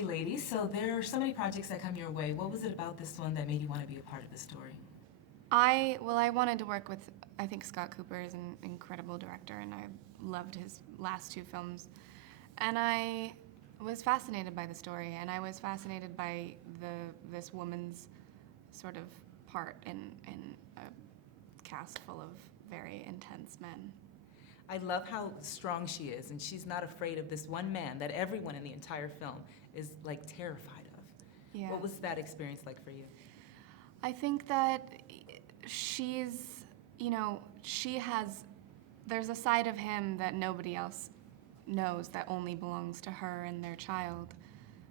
Okay, ladies, so there are so many projects that come your way. What was it about this one that made you want to be a part of the story? I wanted to work with, I think Scott Cooper is an incredible director, and I loved his last two films. And I was fascinated by the story, and I was fascinated by this woman's sort of part in a cast full of very intense men. I love how strong she is, and she's not afraid of this one man that everyone in the entire film is like terrified of. Yeah. What was that experience like for you? I think that there's a side of him that nobody else knows that only belongs to her and their child.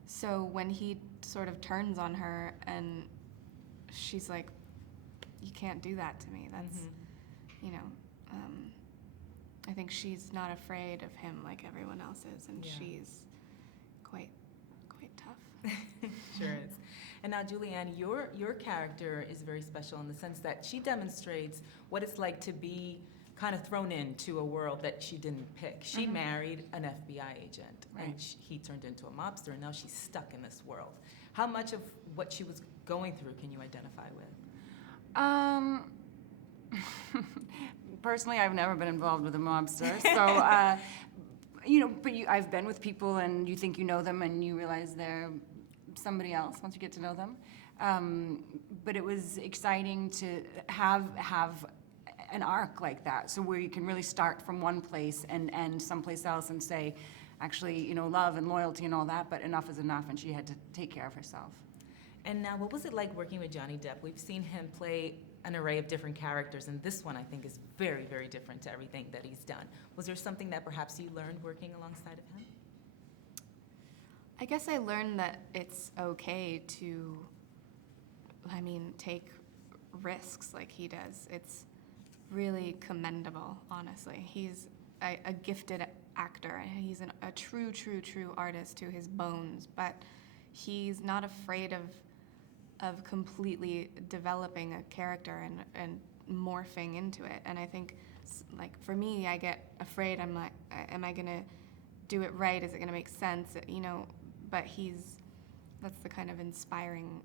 So when he sort of turns on her and she's like, you can't do that to me. That's, I think she's not afraid of him like everyone else is, and she's quite tough. Sure is. And now, Julianne, your character is very special in the sense that she demonstrates what it's like to be kind of thrown into a world that she didn't pick. She married an FBI agent, and he turned into a mobster, and now she's stuck in this world. How much of what she was going through can you identify with? Personally, I've never been involved with a mobster, so but I've been with people, and you think you know them, and you realize they're somebody else once you get to know them. But it was exciting to have an arc like that, so where you can really start from one place and end someplace else, and say, actually, love and loyalty and all that, but enough is enough, and she had to take care of herself. And now, what was it like working with Johnny Depp? We've seen him play an array of different characters, and this one, I think, is very, very different to everything that he's done. Was there something that perhaps you learned working alongside of him? I guess I learned that it's okay to, take risks like he does. It's really commendable, honestly. He's a gifted actor, and he's a true artist to his bones, but he's not afraid of completely developing a character and morphing into it. And I think, like, for me, I get afraid. I'm like, am I gonna do it right? Is it gonna make sense? But that's the kind of inspiring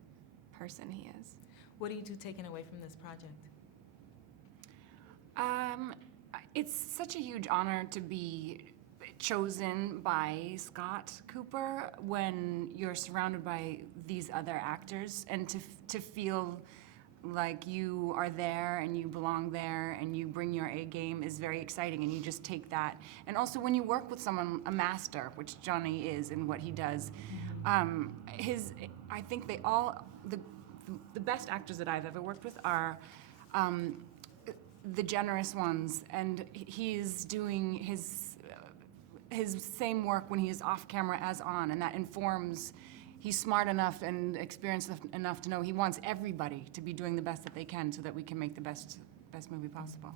person he is. What do you do taking away from this project? It's such a huge honor to be chosen by Scott Cooper when you're surrounded by these other actors, and to feel like you are there and you belong there and you bring your A game is very exciting, and you just take that. And also when you work with someone, a master, which Johnny is in what he does, I think the best actors that I've ever worked with are the generous ones, and he's doing his same work when he is off camera as on, and that informs. He's smart enough and experienced enough to know he wants everybody to be doing the best that they can, so that we can make the best movie possible.